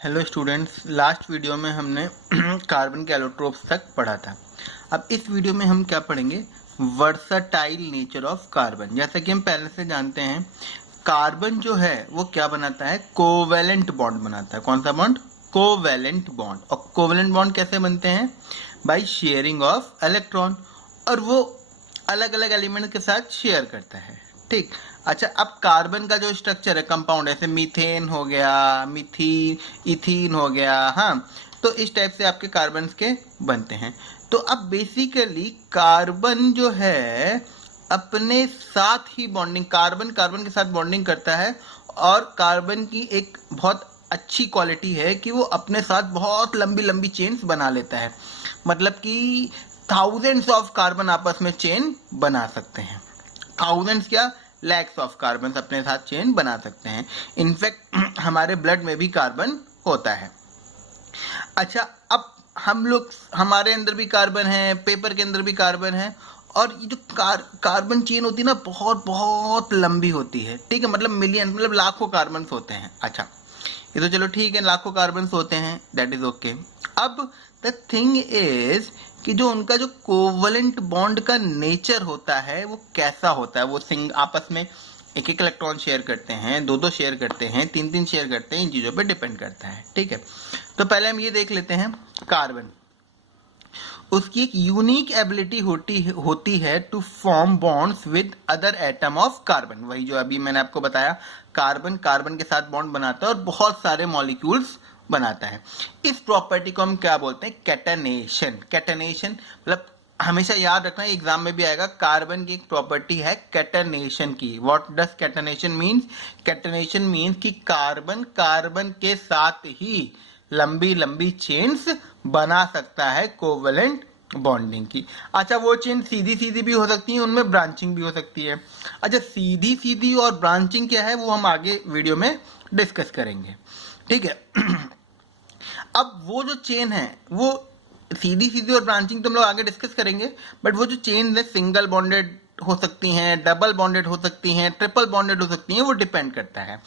Hello students, last video में हमने carbon के एलोट्रोप्स तक पढ़ा था। अब इस वीडियो में हम क्या पढ़ेंगे? Versatile nature of carbon. जैसा कि हम पहले से जानते हैं, कार्बन जो है वो क्या बनाता है? कोवेलेंट बॉन्ड बनाता है। कौन सा बॉन्ड? Covalent bond. और कोवेलेंट बॉन्ड कैसे बनते हैं? By sharing of electron. और वो अलग अलग एलिमेंट के साथ शेयर करता है। ठीक। अच्छा, अब कार्बन का जो स्ट्रक्चर है, कंपाउंड, ऐसे मीथेन हो गया, मिथीन, इथीन हो गया, हाँ, तो इस टाइप से आपके कार्बन के बनते हैं। तो अब बेसिकली कार्बन जो है अपने साथ ही बॉन्डिंग, कार्बन कार्बन के साथ बॉन्डिंग करता है। और कार्बन की एक बहुत अच्छी क्वालिटी है कि वो अपने साथ बहुत लंबी लंबी चेन्स बना लेता है। मतलब कि थाउजेंड्स ऑफ कार्बन आपस में चेन बना सकते हैं। थाउजेंड्स क्या, लैक्स ऑफ कार्बन अपने साथ चेन बना सकते हैं। इनफैक्ट हमारे ब्लड में भी कार्बन होता है। अच्छा, अब हम लोग, हमारे अंदर भी कार्बन है, पेपर के अंदर भी कार्बन है। और ये जो कार्बन चेन होती है ना, बहुत बहुत लंबी होती है। ठीक है, मतलब मिलियन, मतलब लाखों कार्बन होते हैं। अच्छा, ये तो चलो ठीक है, लाखों कार्बन होते हैं, दैट इज ओके। अब द थिंग इज कि जो उनका जो कोवलेंट बॉन्ड का नेचर होता है वो कैसा होता है। वो आपस में एक एक इलेक्ट्रॉन शेयर करते हैं, दो दो शेयर करते हैं, तीन तीन शेयर करते हैं, इन चीज़ों पे डिपेंड करता है। ठीक है, तो पहले हम ये देख लेते हैं कार्बन। उसकी एक यूनिक एबिलिटी होती है to form bonds with other atom of carbon. वही जो अभी मैंने आपको बताया, कार्बन कार्बन के साथ बॉन्ड बनाता है और बहुत सारे मॉलिक्यूल्स बनाता है। इस प्रॉपर्टी को हम क्या बोलते हैं? कैटनेशन। कैटनेशन मतलब हमेशा याद रखना, एग्जाम में भी आएगा, कार्बन की एक प्रॉपर्टी है कैटनेशन की। What does catenation means? Catenation means कि कार्बन कार्बन के साथ ही लंबी लंबी चेन्स बना सकता है कोवेलेंट बॉन्डिंग की। अच्छा, वो चेन सीधी सीधी भी हो सकती है, उनमें ब्रांचिंग भी हो सकती है। अच्छा, सीधी सीधी और ब्रांचिंग क्या है वो हम आगे वीडियो में डिस्कस करेंगे। ठीक है। अब वो जो चेन है वो सीधी सीधी और ब्रांचिंग तो हम लोग आगे डिस्कस करेंगे, बट वो जो चेन है सिंगल बॉन्डेड हो सकती हैं, डबल बॉन्डेड हो सकती हैं, ट्रिपल बॉन्डेड हो सकती हैं, वो डिपेंड करता है।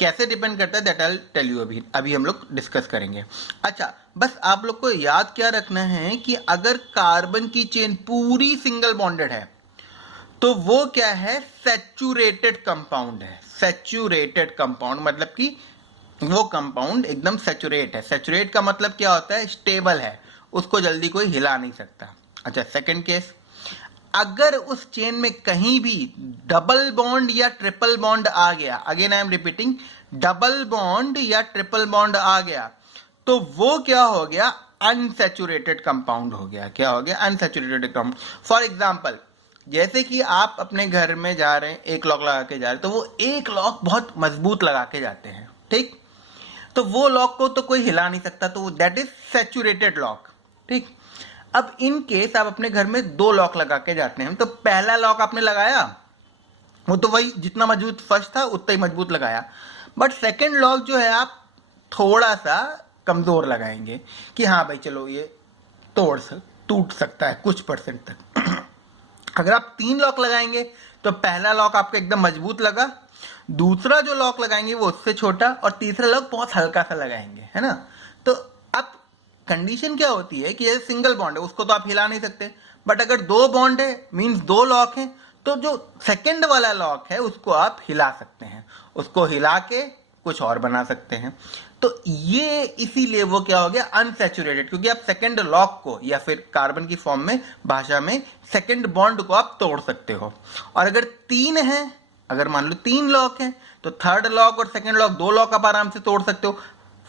कैसे डिपेंड करता है that I will tell you, अभी अभी हम लोग डिस्कस करेंगे। अच्छा, बस आप लोग को याद क्या रखना है कि अगर कार्बन की चेन पूरी सिंगल बॉन्डेड है तो वो क्या है? सैचुरेटेड कंपाउंड है। सैचुरेटेड कंपाउंड मतलब कि वो कंपाउंड एकदम सैचुरेट है। सैचुरेट का मतलब क्या होता है? स्टेबल है, उसको जल्दी कोई हिला नहीं सकता। अच्छा, सेकंड केस, अगर उस चेन में कहीं भी डबल बॉन्ड या ट्रिपल बॉन्ड आ गया, again I am repeating, double bond या ट्रिपल बॉन्ड आ गया, तो वो क्या हो गया? अनसैचुरेटेड कंपाउंड हो गया। क्या हो गया? Unsaturated compound. फॉर एग्जाम्पल, जैसे कि आप अपने घर में जा रहे हैं, एक लॉक लगा के जा रहे हैं, तो वो एक लॉक बहुत मजबूत लगा के जाते हैं। ठीक, तो वो लॉक को तो कोई हिला नहीं सकता, तो दैट इज सैचुरेटेड लॉक। ठीक, अब इन केस आप अपने घर में दो लॉक लगा के जाते हैं, तो पहला लॉक आपने लगाया, वो तो वही जितना मजबूत फर्स्ट था उतना ही मजबूत लगाया, बट सेकंड लॉक जो है आप थोड़ा सा कमजोर लगाएंगे कि हाँ भाई चलो ये टूट सकता है कुछ परसेंट तक। अगर आप तीन लॉक लगाएंगे तो पहला लॉक आपका एकदम मजबूत लगा, दूसरा जो लॉक लगाएंगे वो उससे छोटा, और तीसरा लॉक बहुत हल्का सा लगाएंगे, है ना। तो अब कंडीशन क्या होती है कि ये सिंगल बॉन्ड है, उसको तो आप हिला नहीं सकते, बट अगर दो बॉन्ड है, मींस दो लॉक हैं, तो जो सेकंड वाला लॉक है उसको आप हिला सकते हैं, उसको हिला के कुछ और बना सकते हैं। तो ये इसीलिए वो क्या हो गया? अनसैचुरेटेड, क्योंकि आप सेकंड लॉक को, या फिर कार्बन की फॉर्म में, भाषा में, सेकंड बॉन्ड को आप तोड़ सकते हो। और अगर तीन है, अगर मान लो तीन लॉक है, तो थर्ड लॉक और सेकंड लॉक, दो लॉक आप आराम से तोड़ सकते हो,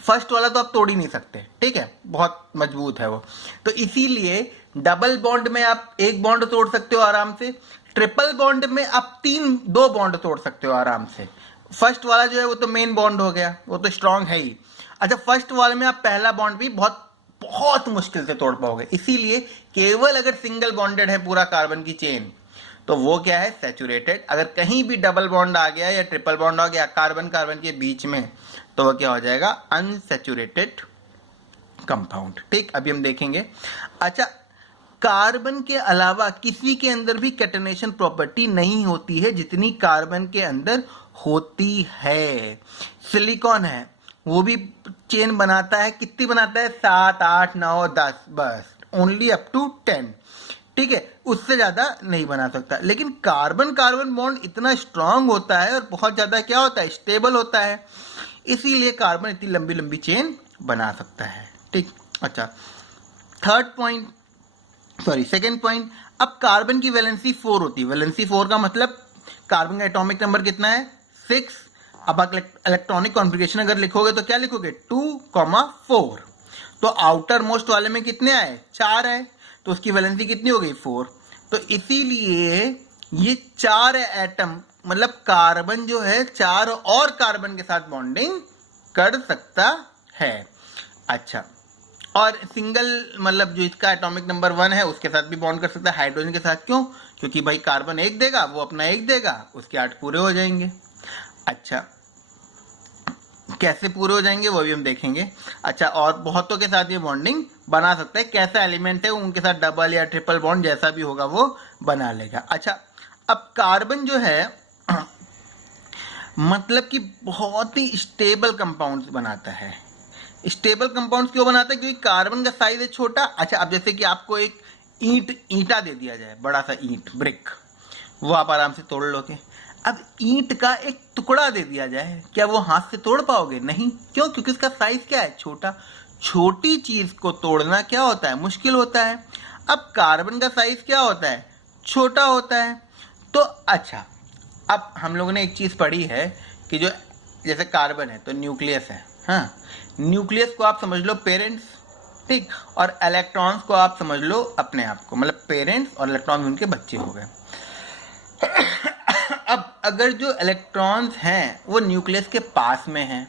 फर्स्ट वाला तो आप तोड़ ही नहीं सकते। ठीक है, बहुत मजबूत है वो। तो इसीलिए डबल बॉन्ड में आप एक बॉन्ड तोड़ सकते हो आराम से, ट्रिपल बॉन्ड में आप दो बॉन्ड तोड़ सकते हो आराम से। फर्स्ट वाला जो है वो तो मेन बॉन्ड हो गया, वो तो स्ट्रांग है ही। अच्छा, फर्स्ट वाले में आप पहला बॉन्ड भी बहुत बहुत मुश्किल से तोड़ पाओगे। इसीलिए केवल अगर सिंगल बॉन्डेड है पूरा कार्बन की चेन, तो वो क्या है? सैचुरेटेड। अगर कहीं भी डबल बॉन्ड आ गया या ट्रिपल बॉन्ड आ गया कार्बन कार्बन के बीच में, तो वो क्या हो जाएगा? Unsaturated compound. ठीक, अभी हम देखेंगे। अच्छा, कार्बन के अलावा किसी के अंदर भी कैटनेशन प्रॉपर्टी नहीं होती है जितनी कार्बन के अंदर होती है। सिलिकॉन है, वो भी चेन बनाता है, कितनी बनाता है, 7, 8, 9, 10, बस ओनली अप टू 10, ठीक है, उससे ज्यादा नहीं बना सकता। लेकिन कार्बन कार्बन बॉन्ड इतना स्ट्रांग होता है और बहुत ज्यादा क्या होता है, स्टेबल होता है, इसीलिए कार्बन इतनी लंबी लंबी चेन बना सकता है, ठीक। अच्छा, सेकेंड पॉइंट, अब कार्बन की वैलेंसी 4 होती है। वैलेंसी 4 का मतलब कार्बन का एटॉमिक नंबर कितना है, 6। अब इलेक्ट्रॉनिक कॉन्फ़िगरेशन अगर लिखोगे तो क्या लिखोगे, 2,4। तो आउटर मोस्ट वाले में कितने आए, 4 आए, तो उसकी वैलेंसी कितनी हो गई, 4। तो इसीलिए ये 4 एटम, मतलब कार्बन जो है 4 और कार्बन के साथ बॉन्डिंग कर सकता है। अच्छा, और सिंगल मतलब जो इसका एटॉमिक नंबर 1 है उसके साथ भी बॉन्ड कर सकता है, हाइड्रोजन के साथ। क्यों, क्योंकि भाई कार्बन 1 देगा, वो अपना 1 देगा, उसके 8 पूरे हो जाएंगे। अच्छा, कैसे पूरे हो जाएंगे वो भी हम देखेंगे। अच्छा, और बहुतों के साथ ये बॉन्डिंग बना सकता है, कैसा एलिमेंट है उनके साथ डबल या ट्रिपल बॉन्ड जैसा भी होगा वो बना लेगा। अच्छा, अब कार्बन जो है मतलब कि बहुत ही स्टेबल कंपाउंड्स बनाता है। स्टेबल कंपाउंड्स क्यों बनाता है, क्योंकि कार्बन का साइज है छोटा। अच्छा, अब जैसे कि आपको एक ईंटा दे दिया जाए, बड़ा सा ईंट, ब्रिक, वो आप आराम से तोड़ लोगे। अब ईंट का एक टुकड़ा दे दिया जाए, क्या वो हाथ से तोड़ पाओगे, नहीं। क्यों, क्योंकि उसका साइज क्या है, छोटा। छोटी चीज को तोड़ना क्या होता है, मुश्किल होता है। अब कार्बन का साइज क्या होता है, छोटा होता है। तो अच्छा, अब हम लोगों ने एक चीज पढ़ी है कि जो जैसे कार्बन है तो न्यूक्लियस है, हाँ, न्यूक्लियस को आप समझ लो पेरेंट्स, ठीक, और इलेक्ट्रॉन्स को आप समझ लो अपने आप को, मतलब पेरेंट्स और इलेक्ट्रॉन उनके बच्चे हो गए। अब अगर जो इलेक्ट्रॉन्स हैं वो न्यूक्लियस के पास में हैं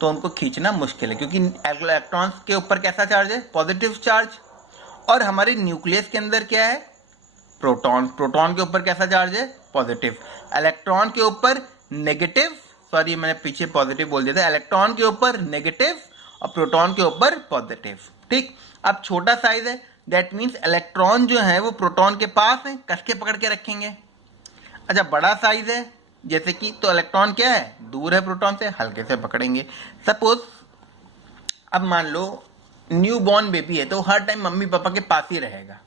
तो उनको खींचना मुश्किल है, क्योंकि इलेक्ट्रॉन्स के ऊपर कैसा चार्ज है, पॉजिटिव चार्ज, और हमारे न्यूक्लियस के अंदर क्या है, प्रोटॉन। प्रोटॉन के ऊपर कैसा चार्ज है, पॉजिटिव। इलेक्ट्रॉन के ऊपर नेगेटिव, सॉरी मैंने पीछे पॉजिटिव बोल दिया था, इलेक्ट्रॉन के ऊपर नेगेटिव और प्रोटॉन के ऊपर पॉजिटिव, ठीक। अब छोटा साइज है, दैट मीन्स इलेक्ट्रॉन जो है वो प्रोटॉन के पास है, कस के पकड़ के रखेंगे। अच्छा, बड़ा साइज है जैसे कि, तो इलेक्ट्रॉन क्या है, दूर है प्रोटॉन से, हल्के से पकड़ेंगे। सपोज अब मान लो न्यू बॉर्न बेबी है तो हर टाइम मम्मी पापा के पास ही रहेगा।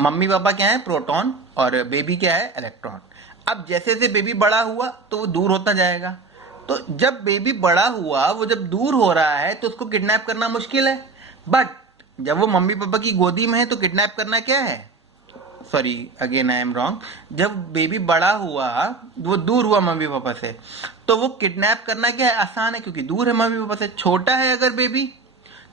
मम्मी पापा क्या है, प्रोटॉन, और बेबी क्या है, इलेक्ट्रॉन। अब जैसे जैसे बेबी बड़ा हुआ तो वो दूर होता जाएगा। तो जब बेबी बड़ा हुआ, वो जब दूर हो रहा है तो उसको किडनैप करना मुश्किल है। बट जब वो मम्मी पापा की गोदी में है तो किडनैप करना क्या है, sorry again I am wrong, जब बेबी बड़ा हुआ, वो दूर हुआ मम्मी पापा से, तो वो किडनैप करना क्या है, आसान है, क्योंकि दूर है मम्मी पापा से। छोटा है अगर बेबी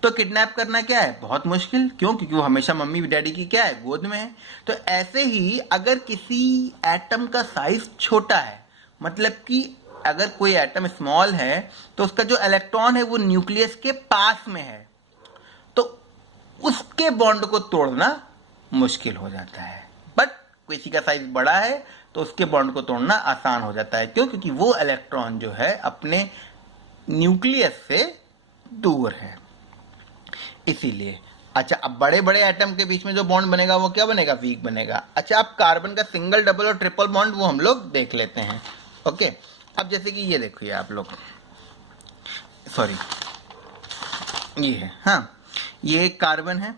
तो किडनैप करना क्या है, बहुत मुश्किल। क्यों, क्योंकि वो हमेशा मम्मी डैडी की क्या है, गोद में है। तो ऐसे ही अगर किसी एटम का साइज छोटा है, मतलब कि अगर कोई एटम स्मॉल है तो उसका जो इलेक्ट्रॉन है वो न्यूक्लियस के पास में है, तो उसके बॉन्ड को तोड़ना मुश्किल हो जाता है। बट किसी का साइज बड़ा है तो उसके बॉन्ड को तोड़ना आसान हो जाता है। क्यों, क्योंकि वो इलेक्ट्रॉन जो है अपने न्यूक्लियस से दूर है, इसीलिए। अच्छा, अब बड़े बड़े एटम के बीच में जो बॉन्ड बनेगा वो क्या बनेगा, वीक बनेगा। अच्छा, अब कार्बन का सिंगल, डबल और ट्रिपल बॉन्ड वो हम लोग देख लेते हैं। ओके, अब जैसे कि ये देखिए आप लोग, सॉरी ये है, हाँ, ये एक कार्बन है,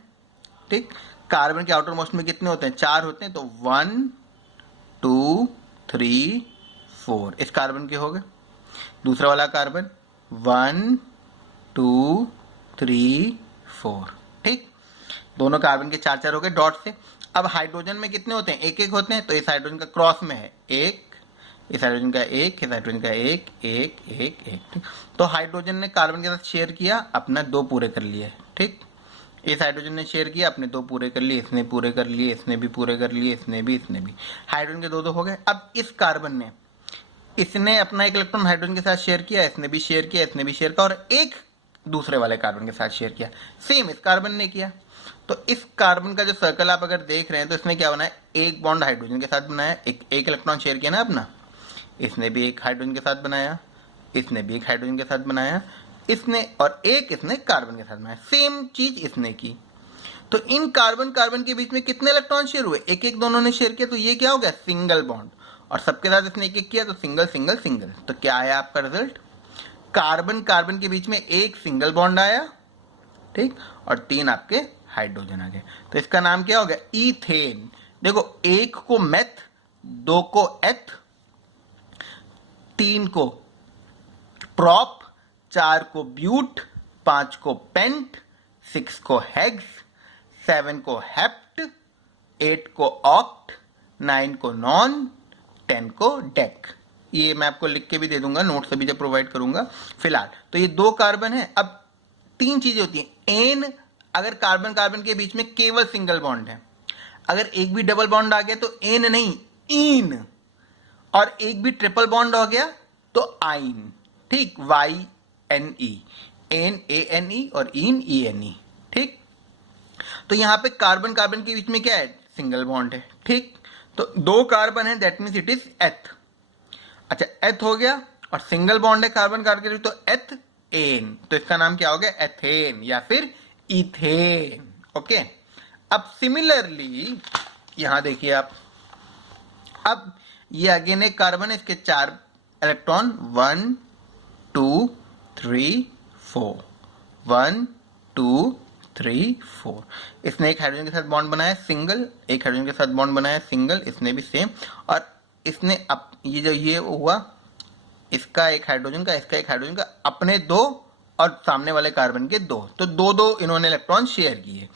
ठीक। कार्बन के आउटर मोस्ट में कितने होते हैं, 4 होते हैं, तो 1 2 3 4 इस कार्बन के हो गए। दूसरा वाला कार्बन 1 2 3 4, ठीक। दोनों कार्बन के 4 4 हो गए डॉट से। अब हाइड्रोजन में कितने होते हैं, 1 1 होते हैं, तो इस हाइड्रोजन का क्रॉस में है 1, इस हाइड्रोजन का 1, इस हाइड्रोजन का 1 1 1 1, ठीक। तो हाइड्रोजन ने कार्बन के साथ शेयर किया, अपना 2 पूरे कर लिए, ठीक। इस हाइड्रोजन ने शेयर किया, अपने 2 पूरे कर लिए, इसने पूरे कर लिए, इसने भी पूरे कर लिए, इसने भी, इसने भी। हाइड्रोजन के 2 2 हो गए। अब इस कार्बन ने, इसने अपना 1 इलेक्ट्रॉन हाइड्रोजन के साथ शेयर किया, इसने भी शेयर किया, इसने भी शेयर किया, और एक दूसरे वाले कार्बन के साथ शेयर किया। सेम इस कार्बन ने किया। तो इस कार्बन का जो सर्कल आप अगर देख रहे हैं तो इसने क्या बनाया, एक बॉन्ड हाइड्रोजन के साथ बनाया, एक इलेक्ट्रॉन शेयर किया ना अपना, इसने भी एक हाइड्रोजन के साथ बनाया, इसने भी एक हाइड्रोजन के साथ बनाया, इसने, और एक इसने कार्बन के साथ बनाया, सेम चीज इसने की। तो इन कार्बन कार्बन के बीच में कितने इलेक्ट्रॉन शेयर हुए, एक एक दोनों ने शेयर किया, तो ये क्या हो गया, सिंगल बॉन्ड। और सबके साथ इसने एक एक किया तो सिंगल सिंगल सिंगल। तो क्या आया आपका रिजल्ट, कार्बन कार्बन के बीच में एक सिंगल बॉन्ड आया, ठीक, और 3 आपके हाइड्रोजन आ गए, तो इसका नाम क्या हो गया, इथेन। देखो 1 को मेथ, 2 को एथ, 3 को प्रॉप, 4 को ब्यूट, 5 को पेंट, 6 को हेक्स, 7 को हेप्ट, 8 को ऑक्ट, 9 को नॉन, 10 को डेक। ये मैं आपको लिख के भी दे दूंगा, नोट्स अभी जब प्रोवाइड करूंगा। फिलहाल तो ये 2 कार्बन है। अब 3 चीजें होती हैं। एन, अगर कार्बन कार्बन के बीच में केवल सिंगल बॉन्ड है, अगर एक भी डबल बॉन्ड आ गया तो एन नहीं, इन, और एक भी ट्रिपल बॉन्ड हो गया तो आइन, ठीक, Y N E, N A N E और इन ई एन ई, ठीक। तो यहां पे कार्बन कार्बन के बीच में क्या है, सिंगल बॉन्ड है, ठीक। तो 2 कार्बन है, दैट मीन्स इट इज एथ। अच्छा, एथ हो गया और सिंगल बॉन्ड है कार्बन कार्बन के बीच, तो एथ एन, तो इसका नाम क्या हो गया, एथेन या फिर इथेन। ओके, अब सिमिलरली यहां देखिए आप, अब ये अगेन एक कार्बन है, इसके 4 इलेक्ट्रॉन, 1 2 3 4, 1 2 3 4। इसने एक हाइड्रोजन के साथ बॉन्ड बनाया सिंगल, एक हाइड्रोजन के साथ बॉन्ड बनाया सिंगल, इसने भी सेम, और इसने अब ये जो ये हुआ, इसका एक हाइड्रोजन का, इसका एक हाइड्रोजन का, अपने 2 और सामने वाले कार्बन के 2, तो 2 इन्होंने इलेक्ट्रॉन शेयर किए।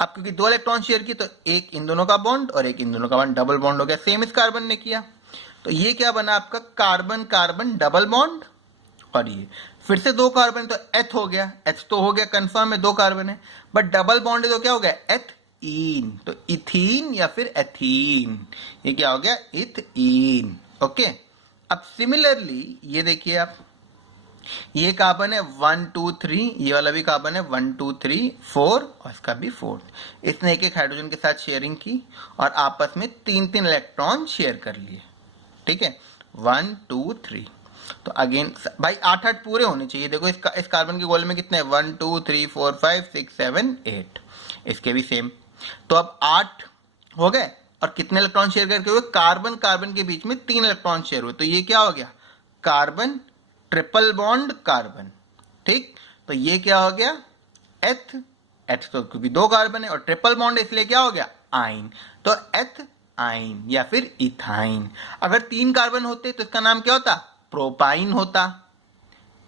अब क्योंकि 2 इलेक्ट्रॉन शेयर किए तो एक इन दोनों का बॉन्ड और एक इन दोनों का बॉन्ड, डबल बॉन्ड हो गया, सेम इस कार्बन ने किया। तो ये क्या बना आपका, कार्बन कार्बन डबल बॉन्ड, और ये फिर से 2 कार्बन, तो एथ हो गया, एथ तो हो गया कंफर्म है, 2 कार्बन है, बट डबल बॉन्ड है तो क्या हो गया, एथीन, तो इथीन या फिर एथीन, ये क्या हो गया, इथीन। ओके, अब सिमिलरली ये देखिए आप, ये कार्बन है 1 2 3, ये वाला भी कार्बन है 1 2 3 4, और इसका भी 4। इसने एक एक हाइड्रोजन के साथ शेयरिंग की और आपस में 3 इलेक्ट्रॉन शेयर कर लिए, ठीक है, 1 2 3। तो अगेन भाई 8 पूरे होने चाहिए। देखो इस कार्बन के गोले में कितने, 1 2 3 4 5 6 7 8, इसके भी सेम। तो अब 8 हो गए, और कितने इलेक्ट्रॉन शेयर करके हुए, कार्बन कार्बन के बीच में 3 इलेक्ट्रॉन शेयर हुए, तो ये क्या हो गया, कार्बन ट्रिपल बॉन्ड कार्बन, ठीक। तो ये क्या हो गया, एथ, एथ तो क्योंकि 2 कार्बन है, और ट्रिपल बॉन्ड इसलिए क्या हो गया, आइन, तो एथ आइन या फिर इथाइन। अगर 3 कार्बन होते तो इसका नाम क्या होता, प्रोपाइन होता,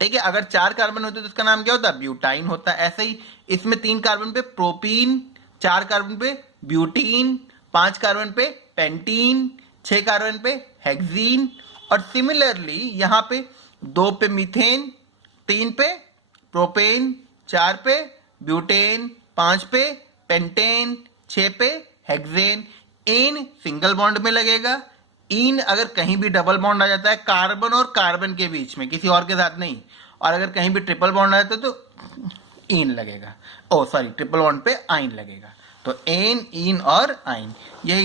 ठीक है। अगर 4 कार्बन होते तो इसका नाम क्या होता, ब्यूटाइन होता। ऐसे ही इसमें 3 कार्बन पे प्रोपीन, 4 कार्बन पे ब्यूटीन, 5 कार्बन पे पेंटीन, 6 कार्बन पे हेक्सीन, और सिमिलरली यहां पे 2 पे मीथेन, 3 पे प्रोपेन, 4 पे ब्यूटेन, 5 पे पेंटेन, 6 पे हेक्सेन। एन सिंगल बॉन्ड में लगेगा, इन अगर कहीं भी डबल बॉन्ड आ जाता है कार्बन और कार्बन के बीच में, किसी और के साथ नहीं, और अगर कहीं भी ट्रिपल बॉन्ड आ जाता है तो इन लगेगा, ओ सॉरी ट्रिपल बॉन्ड पे आइन लगेगा। तो एन, इन और आइन, यही